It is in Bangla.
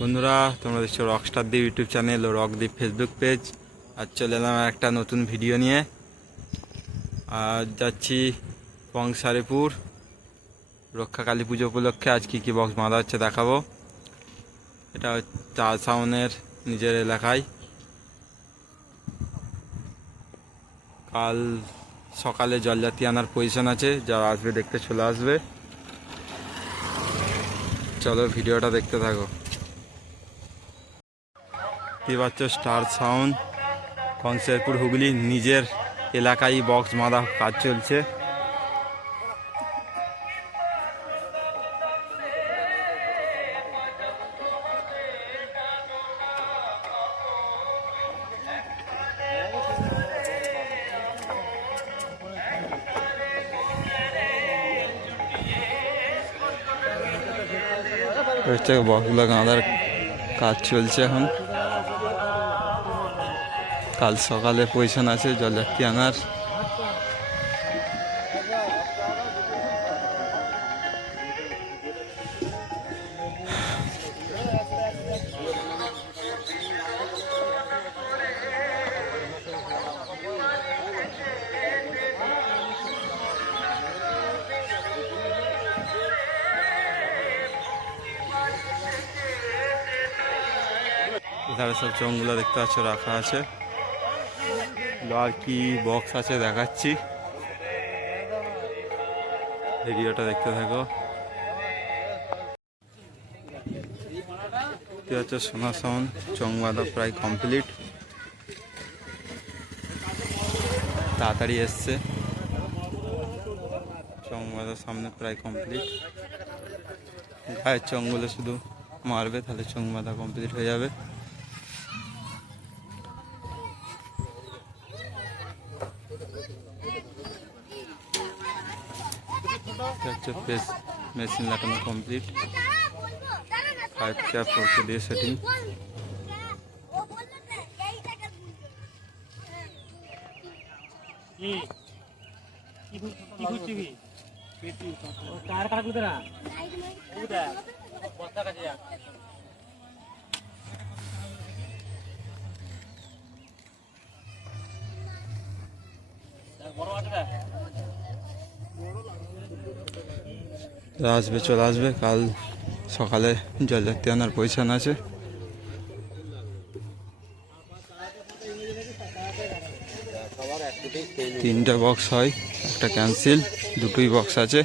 বন্ধুরা, তোমরা দেখছো রকস্টার দ্বীপ ইউটিউব চ্যানেল ও রকদ্বীপ ফেসবুক পেজ। আজ চলে এলাম একটা নতুন ভিডিও নিয়ে। আজ যাচ্ছি পংসারিপুর রক্ষা কালী পুজো উপলক্ষে। আজ কী কী বক্স বাঁধা হচ্ছে দেখাবো। এটা চার সাউনের নিজের এলাকায়। কাল সকালে জলযাত্রী আনার পজিশন আছে, যারা আসবে দেখতে চলে আসবে। চলো ভিডিওটা দেখতে থাকো। দেখতে পাচ্ছ স্টার সাউন্ড পংসারিপুর হুগলি নিজের এলাকায় বক্স বাঁধা কাজ চলছে। বক্সগুলো গাঁদার কাজ চলছে এখন। কাল সকালে পজিশন আছে জলযাত্রী আনার। এখানে সব চোঙগুলো দেখতে পাচ্ছ রাখা আছে। আর কি বক্স আছে দেখাচ্ছি, ভিডিওটা দেখতে থাকো। দেখতে পাচ্ছ সোনা সাউন্ড চোঙ বাঁধা প্রায় কমপ্লিট, তাড়াতাড়ি এসছে। চোঙ বাঁধার সামনে প্রায় কমপ্লিট। গায়ের চোঙগুলো শুধু মারবে, তাহলে চোঙ বাঁধা কমপ্লিট হয়ে যাবে। মেশিন লাগানো কমপ্লিট, 5 ক্যাপ ফোরকে দিয়ে সেটিং। আসবে, চলে আসবে। কাল সকালে জলযাত্রী আনার পজিশন আছে। তিনটা বক্স হয়, একটা ক্যান্সেল, দুটোই বক্স আছে।